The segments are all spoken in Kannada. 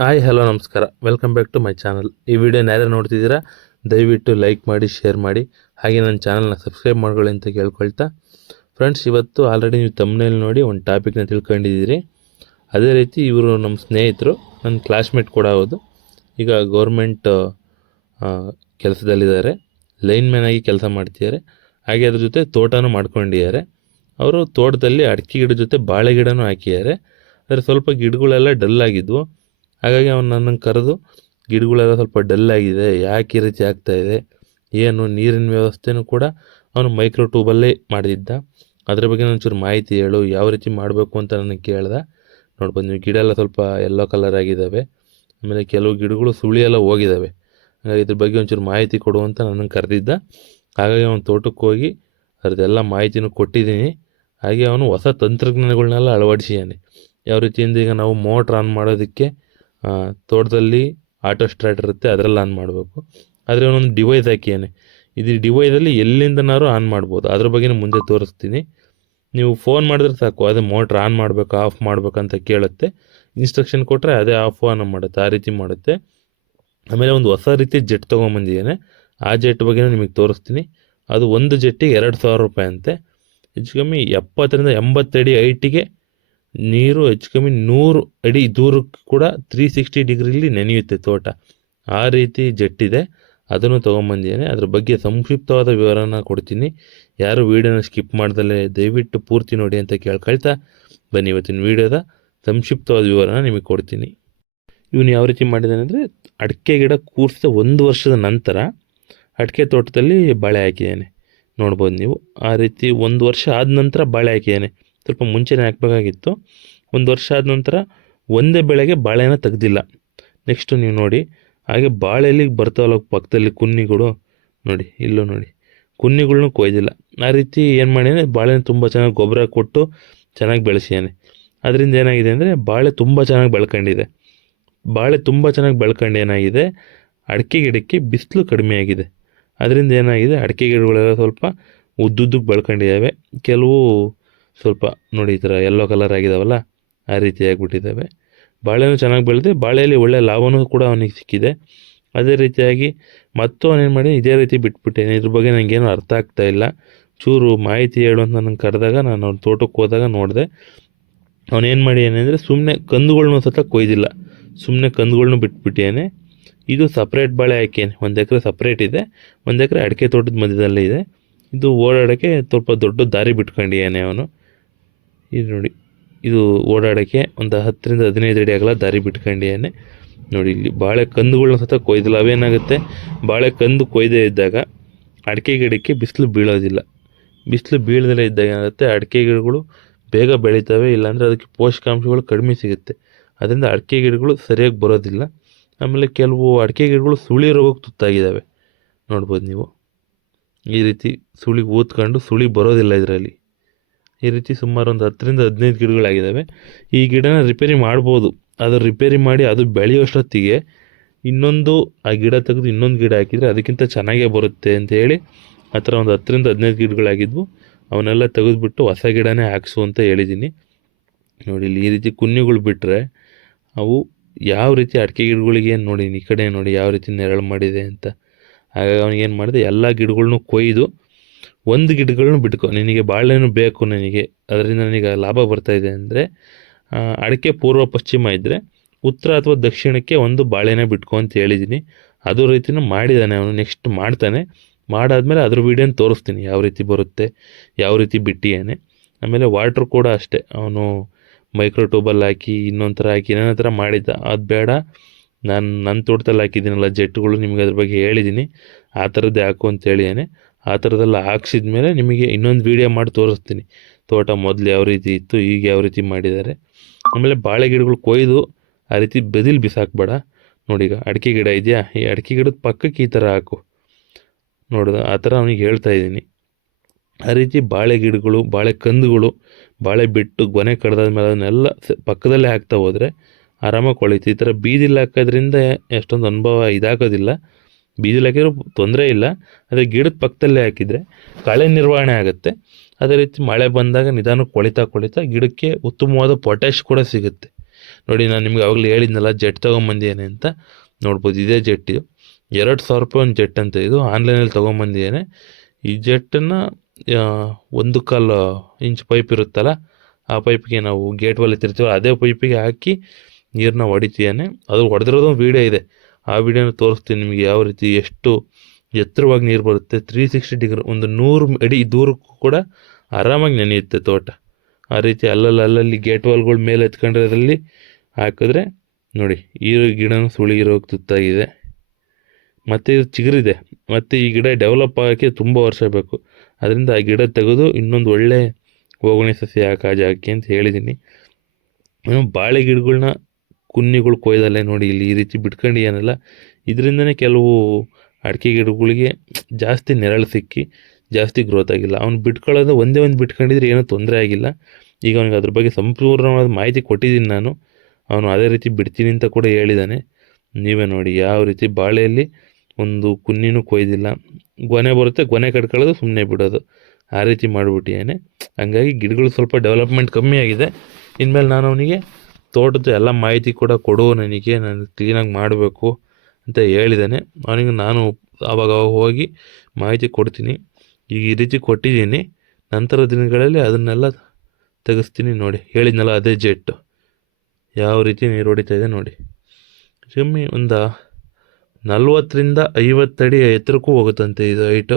ಹಾಯ್, ಹಲೋ, ನಮಸ್ಕಾರ. Welcome back to my channel ಈ ವಿಡಿಯೋನ ಯಾರು ನೋಡ್ತಿದ್ದೀರಾ, ದಯವಿಟ್ಟು ಲೈಕ್ ಮಾಡಿ ಶೇರ್ ಮಾಡಿ. ಹಾಗೆ ನನ್ನ ಚಾನಲ್ನ ಸಬ್ಸ್ಕ್ರೈಬ್ ಮಾಡ್ಕೊಳ್ಳಿ ಅಂತ ಕೇಳ್ಕೊಳ್ತಾ. ಫ್ರೆಂಡ್ಸ್ ಇವತ್ತು ಆಲ್ರೆಡಿ ನೀವು ತಮ್ಮನೇಲಿ ನೋಡಿ ಒಂದು ಟಾಪಿಕ್ನ ತಿಳ್ಕೊಂಡಿದ್ದೀರಿ. ಅದೇ ರೀತಿ ಇವರು ನಮ್ಮ ಸ್ನೇಹಿತರು ನನ್ನ ಕ್ಲಾಸ್ಮೇಟ್ ಕೂಡ ಹೌದು. ಈಗ ಗೌರ್ಮೆಂಟ್ ಕೆಲಸದಲ್ಲಿದ್ದಾರೆ. ಲೈನ್ ಮ್ಯಾನ್ ಆಗಿ ಕೆಲಸ ಮಾಡ್ತಿದ್ದಾರೆ. ಹಾಗೆ ಅದ್ರ ಜೊತೆ ತೋಟನೂ ಮಾಡ್ಕೊಂಡಿದ್ದಾರೆ. ಅವರು ತೋಟದಲ್ಲಿ ಅಡಿಕೆ ಗಿಡದ ಜೊತೆ ಬಾಳೆ ಗಿಡನೂ ಹಾಕಿದ್ದಾರೆ. ಆದರೆ ಸ್ವಲ್ಪ ಗಿಡಗಳೆಲ್ಲ ಡಲ್ ಆಗಿದ್ವು. ಹಾಗಾಗಿ ಅವನು ನನ್ನನ್ನು ಕರೆದು, ಗಿಡಗಳೆಲ್ಲ ಸ್ವಲ್ಪ ಡಲ್ ಆಗಿದೆ, ಯಾಕೆ ಈ ರೀತಿ ಆಗ್ತಾ ಇದೆ, ಏನು ನೀರಿನ ವ್ಯವಸ್ಥೆನೂ ಕೂಡ ಅವನು ಮೈಕ್ರೋ ಟ್ಯೂಬಲ್ಲೇ ಮಾಡಿದ್ದ ಅದ್ರ ಬಗ್ಗೆ ಒಂಚೂರು ಮಾಹಿತಿ ಹೇಳು, ಯಾವ ರೀತಿ ಮಾಡಬೇಕು ಅಂತ ನನಗೆ ಕೇಳ್ದೆ. ನೋಡ್ಬೋದು ನೀವು ಗಿಡ ಎಲ್ಲ ಸ್ವಲ್ಪ ಎಲ್ಲೋ ಕಲರ್ ಆಗಿದ್ದಾವೆ. ಆಮೇಲೆ ಕೆಲವು ಗಿಡಗಳು ಸುಳಿ ಎಲ್ಲ ಹೋಗಿದ್ದಾವೆ. ಹಾಗಾಗಿ ಇದ್ರ ಬಗ್ಗೆ ಒಂಚೂರು ಮಾಹಿತಿ ಕೊಡು ಅಂತ ನನ್ನನ್ನು ಕರೆದಿದ್ದ. ಹಾಗಾಗಿ ಅವನ ತೋಟಕ್ಕೆ ಹೋಗಿ ಅದ್ರದ್ದೆಲ್ಲ ಮಾಹಿತಿನೂ ಕೊಟ್ಟಿದ್ದೀನಿ. ಹಾಗೆ ಅವನು ಹೊಸ ತಂತ್ರಜ್ಞಾನಗಳನ್ನೆಲ್ಲ ಅಳವಡಿಸಿದ್ದಾನೆ. ಯಾವ ರೀತಿಯಿಂದ ಈಗ ನಾವು ಮೋಟ್ರ್ ಆನ್ ಮಾಡೋದಕ್ಕೆ ತೋಟದಲ್ಲಿ ಆಟೋ ಸ್ಟಾರ್ಟ್ ಇರುತ್ತೆ, ಅದರಲ್ಲಿ ಆನ್ ಮಾಡಬೇಕು. ಆದರೆ ಒಂದೊಂದು ಡಿವೈಸ್ ಹಾಕಿಯಾನೆ ಇದು ಡಿವೈಸಲ್ಲಿ ಎಲ್ಲಿಂದನಾದ್ರು ಆನ್ ಮಾಡ್ಬೋದು. ಅದ್ರ ಬಗ್ಗೆ ಮುಂದೆ ತೋರಿಸ್ತೀನಿ. ನೀವು ಫೋನ್ ಮಾಡಿದ್ರೆ ಸಾಕು, ಅದೇ ಮೋಟ್ರ್ ಆನ್ ಮಾಡಬೇಕು ಆಫ್ ಮಾಡಬೇಕಂತ ಕೇಳುತ್ತೆ. ಇನ್ಸ್ಟ್ರಕ್ಷನ್ ಕೊಟ್ಟರೆ ಅದೇ ಆಫ್ ಆನ್ ಮಾಡುತ್ತೆ, ಆ ರೀತಿ ಮಾಡುತ್ತೆ. ಆಮೇಲೆ ಒಂದು ಹೊಸ ರೀತಿ ಜೆಟ್ ತೊಗೊಂಬಂದಿದ್ದೇನೆ ಆ ಜೆಟ್ ಬಗ್ಗೆ ನಿಮಗೆ ತೋರಿಸ್ತೀನಿ. ಅದು ಒಂದು ಜೆಟ್ಟಿಗೆ ಎರಡು ಸಾವಿರ ರೂಪಾಯಿ ಅಂತೆ. ಹೆಚ್ಚು ಕಮ್ಮಿ ಎಪ್ಪತ್ತರಿಂದ ಎಂಬತ್ತಡಿ ಹೈಟಿಗೆ ನೀರು ಹೆಚ್ಚು ಕಮ್ಮಿ ನೂರು ಅಡಿ ದೂರಕ್ಕೆ ಕೂಡ ತ್ರೀ ಸಿಕ್ಸ್ಟಿ ಡಿಗ್ರಿಲಿ ನೆನೆಯುತ್ತೆ ತೋಟ. ಆ ರೀತಿ ಜಟ್ಟಿದೆ. ಅದನ್ನು ತೊಗೊಂಬಂದಿದ್ದೇನೆ. ಅದ್ರ ಬಗ್ಗೆ ಸಂಕ್ಷಿಪ್ತವಾದ ವಿವರನ ಕೊಡ್ತೀನಿ. ಯಾರು ವೀಡಿಯೋನ ಸ್ಕಿಪ್ ಮಾಡ್ದಲೇ ದಯವಿಟ್ಟು ಪೂರ್ತಿ ನೋಡಿ ಅಂತ ಕೇಳ್ಕೊಳ್ತಾ ಬನ್ನಿ ಇವತ್ತಿನ ವೀಡಿಯೋದ ಸಂಕ್ಷಿಪ್ತವಾದ ವಿವರನ ನಿಮಗೆ ಕೊಡ್ತೀನಿ. ಇವನು ಯಾವ ರೀತಿ ಮಾಡಿದ್ದಾನೆ ಅಂದರೆ ಅಡಿಕೆ ಗಿಡ ಕೂರಿಸಿದ ಒಂದು ವರ್ಷದ ನಂತರ ಅಡಿಕೆ ತೋಟದಲ್ಲಿ ಬಾಳೆ ಹಾಕಿದ್ದೇನೆ. ನೋಡ್ಬೋದು ನೀವು. ಆ ರೀತಿ ಒಂದು ವರ್ಷ ಆದ ನಂತರ ಬಾಳೆ ಹಾಕಿದ್ದಾನೆ. ಸ್ವಲ್ಪ ಮುಂಚೆನೇ ಹಾಕಬೇಕಾಗಿತ್ತು. ಒಂದು ವರ್ಷ ಆದ ನಂತರ ಒಂದೇ ಬೆಳೆಗೆ ಬಾಳೆನ ತೆಗ್ದಿಲ್ಲ. ನೆಕ್ಸ್ಟು ನೀವು ನೋಡಿ, ಹಾಗೆ ಬಾಳೆಯಲ್ಲಿ ಬರ್ತಾವಲ್ಲ ಪಕ್ಕದಲ್ಲಿ ಕುನ್ನಿಗಳು, ನೋಡಿ, ಇಲ್ಲೂ ನೋಡಿ ಕುನ್ನಿಗಳನ್ನು ಕೊಯ್ದಿಲ್ಲ. ಆ ರೀತಿ ಏನು ಮಾಡಿದ್ರೆ ಬಾಳೆನ ತುಂಬ ಚೆನ್ನಾಗಿ ಗೊಬ್ಬರ ಕೊಟ್ಟು ಚೆನ್ನಾಗಿ ಬೆಳೆಸಿಯಾನೆ ಅದರಿಂದ ಏನಾಗಿದೆ ಅಂದರೆ, ಬಾಳೆ ತುಂಬ ಚೆನ್ನಾಗಿ ಬೆಳ್ಕೊಂಡಿದೆ. ಬಾಳೆ ತುಂಬ ಚೆನ್ನಾಗಿ ಬೆಳ್ಕೊಂಡು ಏನಾಗಿದೆ, ಅಡಿಕೆ ಗಿಡಕ್ಕೆ ಬಿಸಿಲು ಕಡಿಮೆ ಆಗಿದೆ. ಅದರಿಂದ ಏನಾಗಿದೆ, ಅಡಿಕೆ ಗಿಡಗಳೆಲ್ಲ ಸ್ವಲ್ಪ ಉದ್ದುದ್ದಕ್ಕೆ ಬೆಳ್ಕೊಂಡಿದ್ದಾವೆ. ಕೆಲವು ಸ್ವಲ್ಪ ನೋಡಿ ಈ ಥರ ಯೆಲ್ಲೋ ಕಲರ್ ಆಗಿದಾವಲ್ಲ, ಆ ರೀತಿ ಆಗಿಬಿಟ್ಟಿದ್ದಾವೆ. ಬಾಳೆನೂ ಚೆನ್ನಾಗಿ ಬೆಳೆದೆ ಬಾಳೆಯಲ್ಲಿ ಒಳ್ಳೆ ಲಾಭವೂ ಕೂಡ ಅವನಿಗೆ ಸಿಕ್ಕಿದೆ. ಅದೇ ರೀತಿಯಾಗಿ ಮತ್ತು ಅವನೇನು ಮಾಡಿ, ಇದೇ ರೀತಿ ಬಿಟ್ಬಿಟ್ಟೇನೆ ಇದ್ರ ಬಗ್ಗೆ ನನಗೇನು ಅರ್ಥ ಆಗ್ತಾ ಇಲ್ಲ. ಚೂರು ಮಾಹಿತಿ ಹೇಳು ಅಂತ ನನಗೆ ಕರೆದಾಗ ನಾನು ಅವ್ನ ತೋಟಕ್ಕೆ ಹೋದಾಗ ನೋಡಿದೆ. ಅವನೇನು ಮಾಡಿ ಏನಂದರೆ ಸುಮ್ಮನೆ ಕಂದುಗಳನ್ನೂ ಸತ ಕೊಯ್ದಿಲ್ಲ. ಸುಮ್ಮನೆ ಕಂದುಗಳನ್ನೂ ಬಿಟ್ಬಿಟ್ಟಿಯಾನೆ ಇದು ಸಪ್ರೇಟ್ ಬಾಳೆ ಹಾಕೇನೆ. ಒಂದು ಎಕರೆ ಸಪ್ರೇಟ್ ಇದೆ. ಒಂದು ಎಕರೆ ಅಡಿಕೆ ತೋಟದ ಮಧ್ಯದಲ್ಲೇ ಇದೆ. ಇದು ಓಡಾಡೋಕ್ಕೆ ಸ್ವಲ್ಪ ದೊಡ್ಡ ದಾರಿ ಬಿಟ್ಕೊಂಡಿಯಾನೆ ಅವನು. ಇದು ನೋಡಿ, ಇದು ಓಡಾಡೋಕ್ಕೆ ಒಂದು ಹತ್ತರಿಂದ ಹದಿನೈದು ಅಡಿ ಆಗಲ್ಲ ದಾರಿ ಬಿಟ್ಕೊಂಡಿಯಾನೆ ನೋಡಿ, ಇಲ್ಲಿ ಬಾಳೆ ಕಂದುಗಳನ್ನ ಸತ ಕೊಯ್ದಿಲ್ಲ. ಅವೇನಾಗುತ್ತೆ? ಬಾಳೆ ಕಂದು ಕೊಯ್ದೇ ಇದ್ದಾಗ ಅಡಿಕೆ ಗಿಡಕ್ಕೆ ಬಿಸಿಲು ಬೀಳೋದಿಲ್ಲ. ಬಿಸಿಲು ಬೀಳದಲ್ಲೇ ಇದ್ದಾಗ ಏನಾಗುತ್ತೆ? ಅಡಿಕೆ ಗಿಡಗಳು ಬೇಗ ಬೆಳೀತವೆ, ಇಲ್ಲಾಂದರೆ ಅದಕ್ಕೆ ಪೋಷಕಾಂಶಗಳು ಕಡಿಮೆ ಸಿಗುತ್ತೆ. ಅದರಿಂದ ಅಡಿಕೆ ಗಿಡಗಳು ಸರಿಯಾಗಿ ಬರೋದಿಲ್ಲ. ಆಮೇಲೆ ಕೆಲವು ಅಡಿಕೆ ಗಿಡಗಳು ಸುಳಿ ರೋಗಕ್ಕೆ ತುತ್ತಾಗಿದ್ದಾವೆ. ನೋಡ್ಬೋದು ನೀವು. ಈ ರೀತಿ ಸುಳಿ ಊದ್ಕೊಂಡು ಸುಳಿ ಬರೋದಿಲ್ಲ ಇದರಲ್ಲಿ. ಈ ರೀತಿ ಸುಮಾರು ಒಂದು ಹತ್ತರಿಂದ ಹದಿನೈದು ಗಿಡಗಳಾಗಿದ್ದಾವೆ. ಈ ಗಿಡನ ರಿಪೇರಿ ಮಾಡ್ಬೋದು. ಅದು ರಿಪೇರಿ ಮಾಡಿ ಅದು ಬೆಳೆಯೋಷ್ಟೊತ್ತಿಗೆ ಇನ್ನೊಂದು ಆ ಗಿಡ ತೆಗೆದು ಇನ್ನೊಂದು ಗಿಡ ಹಾಕಿದರೆ ಅದಕ್ಕಿಂತ ಚೆನ್ನಾಗೇ ಬರುತ್ತೆ ಅಂತ ಹೇಳಿ ಆ ಥರ ಒಂದು ಹತ್ತರಿಂದ ಹದಿನೈದು ಗಿಡಗಳಾಗಿದ್ವು. ಅವನ್ನೆಲ್ಲ ತೆಗೆದುಬಿಟ್ಟು ಹೊಸ ಗಿಡನೇ ಹಾಕ್ಸು ಅಂತ ಹೇಳಿದ್ದೀನಿ. ನೋಡಿ, ಇಲ್ಲಿ ಈ ರೀತಿ ಕುನ್ನಿಗಳು ಬಿಟ್ಟರೆ ಅವು ಯಾವ ರೀತಿ ಅಡಿಕೆ ಗಿಡಗಳಿಗೆ ಏನು ನೋಡಿ, ಈ ಕಡೆ ನೋಡಿ ಯಾವ ರೀತಿ ನೆರಳು ಮಾಡಿದೆ ಅಂತ. ಹಾಗಾಗಿ ಅವನಿಗೇನು ಮಾಡಿದೆ, ಎಲ್ಲ ಗಿಡಗಳನ್ನೂ ಕೊಯ್ದು ಒಂದು ಗಿಡಗಳನ್ನು ಬಿಟ್ಕೊ, ನಿನಗೆ ಬಾಳೆಹಣ್ಣು ಬೇಕು ನನಗೆ, ಅದರಿಂದ ನನಗೆ ಲಾಭ ಬರ್ತಾ ಇದೆ ಅಂದರೆ ಅಡಿಕೆ ಪೂರ್ವ ಪಶ್ಚಿಮ ಇದ್ದರೆ ಉತ್ತರ ಅಥವಾ ದಕ್ಷಿಣಕ್ಕೆ ಒಂದು ಬಾಳೆನೇ ಬಿಟ್ಕೊ ಅಂತ ಹೇಳಿದ್ದೀನಿ ಅದು ರೀತಿನೂ ಮಾಡಿದ್ದಾನೆ ಅವನು ನೆಕ್ಸ್ಟ್ ಮಾಡ್ತಾನೆ. ಮಾಡಾದಮೇಲೆ ಅದ್ರ ವೀಡಿಯೋನ ತೋರಿಸ್ತೀನಿ, ಯಾವ ರೀತಿ ಬರುತ್ತೆ, ಯಾವ ರೀತಿ ಬಿಟ್ಟಿಯಾನೆ ಆಮೇಲೆ ವಾಟ್ರ್ ಕೂಡ ಅಷ್ಟೇ, ಅವನು ಮೈಕ್ರೋ ಟ್ಯೂಬಲ್ಲಿ ಹಾಕಿ ಥರ ಹಾಕಿ ಇನ್ನೊಂದು ಥರ ಮಾಡಿದ್ದ. ಅದು ಬೇಡ, ನಾನು ನನ್ನ ತೋಟದಲ್ಲಿ ಹಾಕಿದ್ದೀನಲ್ಲ ಜೆಟ್ಗಳು ನಿಮಗೆ ಅದ್ರ ಬಗ್ಗೆ ಹೇಳಿದ್ದೀನಿ ಆ ಥರದ್ದೇ ಹಾಕು ಅಂತ ಹೇಳಿಯಾನೆ ಆ ಥರದೆಲ್ಲ ಹಾಕ್ಸಿದ ಮೇಲೆ ನಿಮಗೆ ಇನ್ನೊಂದು ವೀಡಿಯೋ ಮಾಡಿ ತೋರಿಸ್ತೀನಿ. ತೋಟ ಮೊದಲು ಯಾವ ರೀತಿ ಇತ್ತು, ಈಗ ಯಾವ ರೀತಿ ಮಾಡಿದ್ದಾರೆ. ಆಮೇಲೆ ಬಾಳೆ ಗಿಡಗಳು ಕೊಯ್ದು ಆ ರೀತಿ ಬದಿಲು ಬಿಸಾಕ್ಬೇಡ. ನೋಡಿ ಈಗ ಅಡಿಕೆ ಗಿಡ ಇದೆಯಾ? ಈ ಅಡಿಕೆ ಗಿಡದ ಪಕ್ಕಕ್ಕೆ ಈ ಥರ ಹಾಕು. ನೋಡಿದ ಆ ಥರ ಅವನಿಗೆ ಹೇಳ್ತಾ ಇದ್ದೀನಿ. ಆ ರೀತಿ ಬಾಳೆ ಗಿಡಗಳು, ಬಾಳೆ ಕಂದುಗಳು, ಬಾಳೆ ಬಿಟ್ಟು, ಗೊನೆ ಕಡ್ದಾದ್ಮೇಲೆ ಅದನ್ನೆಲ್ಲ ಸ- ಪಕ್ಕದಲ್ಲೇ ಹಾಕ್ತಾ ಹೋದರೆ ಆರಾಮಾಗಿ ಕೊಳೀತು. ಈ ಥರ ಬೀದಿಲಿ ಹಾಕೋದ್ರಿಂದ ಎಷ್ಟೊಂದು ಅನುಭವ ಇದಾಗೋದಿಲ್ಲ. ಬೀದಿಲಿ ಹಾಕಿದ್ರು ತೊಂದರೆ ಇಲ್ಲ. ಅದೇ ಗಿಡದ ಪಕ್ಕದಲ್ಲೇ ಹಾಕಿದರೆ ಕಳೆ ನಿರ್ವಹಣೆ ಆಗುತ್ತೆ. ಅದೇ ರೀತಿ ಮಳೆ ಬಂದಾಗ ನಿಧಾನಕ್ಕೆ ಕೊಳಿತಾ ಕೊಳಿತಾ ಗಿಡಕ್ಕೆ ಉತ್ತಮವಾದ ಪೊಟ್ಯಾಶ್ ಕೂಡ ಸಿಗುತ್ತೆ. ನೋಡಿ ನಾನು ನಿಮ್ಗೆ ಆವಾಗಲೇ ಹೇಳಿದ್ನಲ್ಲ, ಜೆಟ್ ತೊಗೊಂಬಂದಿದ್ದೇನೆ ಅಂತ. ನೋಡ್ಬೋದು ಇದೇ ಜೆಟ್ ಇದು. ಎರಡು ಸಾವಿರ ರೂಪಾಯಿ ಒಂದು ಜೆಟ್ ಅಂತ ಇದು. ಆನ್ಲೈನಲ್ಲಿ ತೊಗೊಂಬಂದಿದ್ದೇನೆ ಈ ಜೆಟ್ಟನ್ನು ಒಂದು ಕಾಲು ಇಂಚ್ ಪೈಪ್ ಇರುತ್ತಲ್ಲ, ಆ ಪೈಪ್ಗೆ ನಾವು ಗೇಟ್ ವಾಲ್ ಎತ್ತಿರ್ತೀವೋ ಅದೇ ಪೈಪಿಗೆ ಹಾಕಿ ನೀರನ್ನ ಹೊಡಿತೀಯಾನೆ. ಅದು ಹೊಡೆದಿರೋದು ವೀಡಿಯೋ ಇದೆ. ಆ ವಿಡಿಯೋನ ತೋರಿಸ್ತೀನಿ ನಿಮಗೆ ಯಾವ ರೀತಿ ಎಷ್ಟು ಎತ್ತರವಾಗಿ ನೀರು ಬರುತ್ತೆ. ತ್ರೀ ಸಿಕ್ಸ್ಟಿ ಡಿಗ್ರಿ, ಒಂದು ನೂರು ಅಡಿ ದೂರಕ್ಕೂ ಕೂಡ ಆರಾಮಾಗಿ ನೆನೆಯುತ್ತೆ ತೋಟ. ಆ ರೀತಿ ಅಲ್ಲಲ್ಲಿ ಅಲ್ಲಲ್ಲಿ ಗೇಟ್ ವಾಲ್ಗಳ ಮೇಲೆ ಎತ್ಕೊಂಡಿರೋದ್ರಲ್ಲಿ ಹಾಕಿದ್ರೆ ನೋಡಿ, ಈ ಗಿಡನೂ ಸುಳಿಗಿರೋಗಿ ತುತ್ತಾಗಿದೆ. ಮತ್ತು ಇದು ಚಿಗುರಿದೆ. ಮತ್ತು ಈ ಗಿಡ ಡೆವಲಪ್ ಆಗೋಕ್ಕೆ ತುಂಬ ವರ್ಷ ಬೇಕು. ಅದರಿಂದ ಆ ಗಿಡ ತೆಗೆದು ಇನ್ನೊಂದು ಒಳ್ಳೆ ಹೋಗಣಿ ಸಸಿ ಹಾಕಿ ಅಂತ ಹೇಳಿದ್ದೀನಿ ಬಾಳೆ ಗಿಡಗಳ್ನ ಕುನ್ನಿಗಳು ಕೊಯ್ದಲ್ಲೇ ನೋಡಿ ಇಲ್ಲಿ ಈ ರೀತಿ ಬಿಟ್ಕೊಂಡು ಏನಲ್ಲ. ಇದರಿಂದನೇ ಕೆಲವು ಅಡಿಕೆ ಗಿಡಗಳಿಗೆ ಜಾಸ್ತಿ ನೆರಳು ಸಿಕ್ಕಿ ಜಾಸ್ತಿ ಗ್ರೋತ್ ಆಗಿಲ್ಲ. ಅವ್ನು ಬಿಟ್ಕೊಳ್ಳೋದು ಒಂದೇ ಒಂದು ಬಿಟ್ಕೊಂಡಿದ್ರೆ ಏನೂ ತೊಂದರೆ ಆಗಿಲ್ಲ. ಈಗ ಅವ್ನಿಗೆ ಅದ್ರ ಬಗ್ಗೆ ಸಂಪೂರ್ಣವಾದ ಮಾಹಿತಿ ಕೊಟ್ಟಿದ್ದೀನಿ ನಾನು. ಅವನು ಅದೇ ರೀತಿ ಬಿಡ್ತೀನಿ ಅಂತ ಕೂಡ ಹೇಳಿದ್ದಾನೆ ನೀವೇ ನೋಡಿ ಯಾವ ರೀತಿ ಬಾಳೆಯಲ್ಲಿ ಒಂದು ಕುನ್ನಿನೂ ಕೊಯ್ದಿಲ್ಲ. ಗೊನೆ ಬರುತ್ತೆ, ಗೊನೆ ಕಟ್ಕೊಳ್ಳೋದು ಸುಮ್ಮನೆ ಬಿಡೋದು. ಆ ರೀತಿ ಮಾಡಿಬಿಟ್ಟಿದ್ದೇನೆ ಹಂಗಾಗಿ ಗಿಡಗಳು ಸ್ವಲ್ಪ ಡೆವಲಪ್ಮೆಂಟ್ ಕಮ್ಮಿ ಆಗಿದೆ. ಇನ್ಮೇಲೆ ನಾನು ಅವನಿಗೆ ತೋಟದ ಎಲ್ಲ ಮಾಹಿತಿ ಕೂಡ ಕೊಡು, ನನಗೆ, ನಾನು ಕ್ಲೀನಾಗಿ ಮಾಡಬೇಕು ಅಂತ ಹೇಳಿದ್ದಾನೆ. ಅವನಿಗೆ ನಾನು ಆವಾಗ ಹೋಗಿ ಮಾಹಿತಿ ಕೊಡ್ತೀನಿ. ಈಗ ಈ ರೀತಿ ಕೊಟ್ಟಿದ್ದೀನಿ. ನಂತರ ದಿನಗಳಲ್ಲಿ ಅದನ್ನೆಲ್ಲ ತೆಗೆಸ್ತೀನಿ ನೋಡಿ. ಹೇಳಿದ್ನಲ್ಲ ಅದೇ ಜೆಟ್ಟು ಯಾವ ರೀತಿ ನೀರು ಹೊಡಿತಾ ಇದೆ ನೋಡಿ. ಕಮ್ಮಿ ಒಂದು ನಲ್ವತ್ತರಿಂದ ಐವತ್ತಡಿ ಎತ್ತರಕ್ಕೂ ಹೋಗುತ್ತಂತೆ ಇದು ಹೈಟು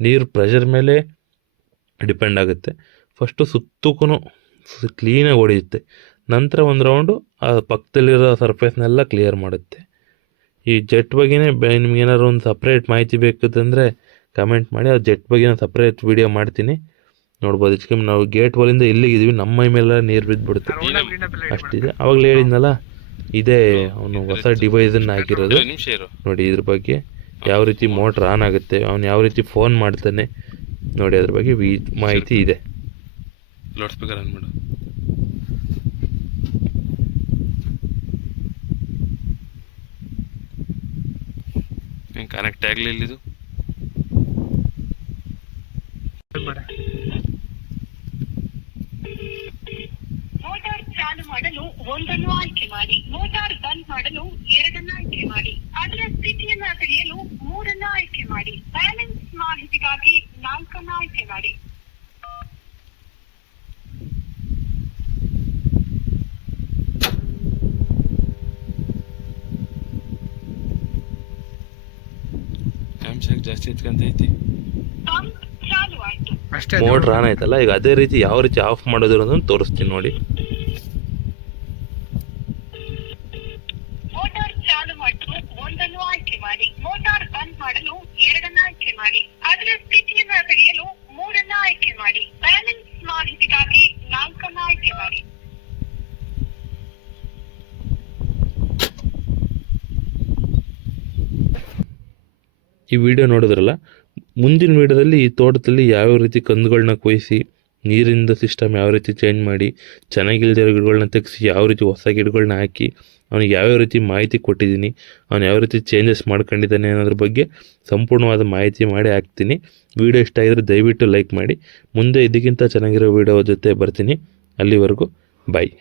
ನೀರು ಪ್ರೆಷರ್ ಮೇಲೆ ಡಿಪೆಂಡ್ ಆಗುತ್ತೆ. ಫಸ್ಟು ಸುತ್ತಕ್ಕೂ ಕ್ಲೀನಾಗಿ ಹೊಡೆಯುತ್ತೆ ನಂತರ ಒಂದು ರೌಂಡು ಆ ಪಕ್ಕದಲ್ಲಿರೋ ಸರ್ಫೇಸ್ನೆಲ್ಲ ಕ್ಲಿಯರ್ ಮಾಡುತ್ತೆ. ಈ ಜೆಟ್ ಬಗ್ಗೆನೇ ಬೆ ನಿಮ್ಗೆ ಏನಾದ್ರು ಒಂದು ಸಪ್ರೇಟ್ ಮಾಹಿತಿ ಬೇಕಂತಂದರೆ ಕಮೆಂಟ್ ಮಾಡಿ ಆ ಜೆಟ್ ಬಗ್ಗೆ ನಾನು ಸಪ್ರೇಟ್ ವೀಡಿಯೋ ಮಾಡ್ತೀನಿ. ನೋಡ್ಬೋದು ಹೆಚ್ಚು ನಾವು ಗೇಟ್ ವಾಲಿಂದ ಇಲ್ಲಿಗಿದ್ದೀವಿ ನಮ್ಮ ಮೈ ಮೇಲೆ ನೀರು ಬಿದ್ದುಬಿಡುತ್ತೆ. ಅಷ್ಟಿದೆ. ಅವಾಗಲೇ ಹೇಳಿದ್ನಲ್ಲ ಇದೇ ಅವನು ಹೊಸ ಡಿವೈಸನ್ನು ಹಾಕಿರೋದು. ನೋಡಿ ಇದ್ರ ಬಗ್ಗೆ ಯಾವ ರೀತಿ ಮೋಟ್ರ್ ಆನ್ ಆಗುತ್ತೆ ಅವನು ಯಾವ ರೀತಿ ಫೋನ್ ಮಾಡ್ತಾನೆ. ನೋಡಿ ಅದ್ರ ಬಗ್ಗೆ ಮಾಹಿತಿ ಇದೆ. ಲೌಡ್ ಸ್ಪೀಕರ್ ಆನ್ ಮಾಡು. ಕನೆಕ್ಟ್ ಆಗಲಿಲ್ಲ ಇದು. ಆಮ್ಸಾಕ್ ಜಾಸ್ತಿ ಎತ್ಕೊಂತೈತಿ. ಮೋಟ್ರ್ ಆನ್ ಆಯ್ತಲ್ಲ ಈಗ ಅದೇ ರೀತಿ ಯಾವ ರೀತಿ ಆಫ್ ಮಾಡೋದಿರೋದನ್ನು ತೋರಿಸ್ತೀನಿ ನೋಡಿ. ಈ ವಿಡಿಯೋ ನೋಡಿದ್ರಲ್ಲ, ಮುಂದಿನ ವಿಡಿಯೋದಲ್ಲಿ ಈ ತೋಟದಲ್ಲಿ ಯಾವ್ಯಾವ ರೀತಿ ಕಂದುಗಳನ್ನ ಕೊಯ್ಸಿ, ನೀರಿಂದ ಸಿಸ್ಟಮ್ ಯಾವ ರೀತಿ ಚೇಂಜ್ ಮಾಡಿ, ಚೆನ್ನಾಗಿಲ್ದಿರೋ ಗಿಡಗಳನ್ನ ತೆಗೆಸಿ, ಯಾವ ರೀತಿ ಹೊಸ ಗಿಡಗಳನ್ನ ಹಾಕಿ, ಅವನಿಗೆ ಯಾವ್ಯಾವ ರೀತಿ ಮಾಹಿತಿ ಕೊಟ್ಟಿದ್ದೀನಿ, ಅವನು ಯಾವ ರೀತಿ ಚೇಂಜಸ್ ಮಾಡ್ಕೊಂಡಿದ್ದಾನೆ ಅನ್ನೋದ್ರ ಬಗ್ಗೆ ಸಂಪೂರ್ಣವಾದ ಮಾಹಿತಿ ಮಾಡಿ ಹಾಕ್ತೀನಿ. ವಿಡಿಯೋ ಇಷ್ಟ ಆಗಿದ್ರೆ ದಯವಿಟ್ಟು ಲೈಕ್ ಮಾಡಿ. ಮುಂದೆ ಇದಕ್ಕಿಂತ ಚೆನ್ನಾಗಿರೋ ವಿಡಿಯೋ ಜೊತೆ ಬರ್ತೀನಿ. ಅಲ್ಲಿವರೆಗೂ ಬಾಯ್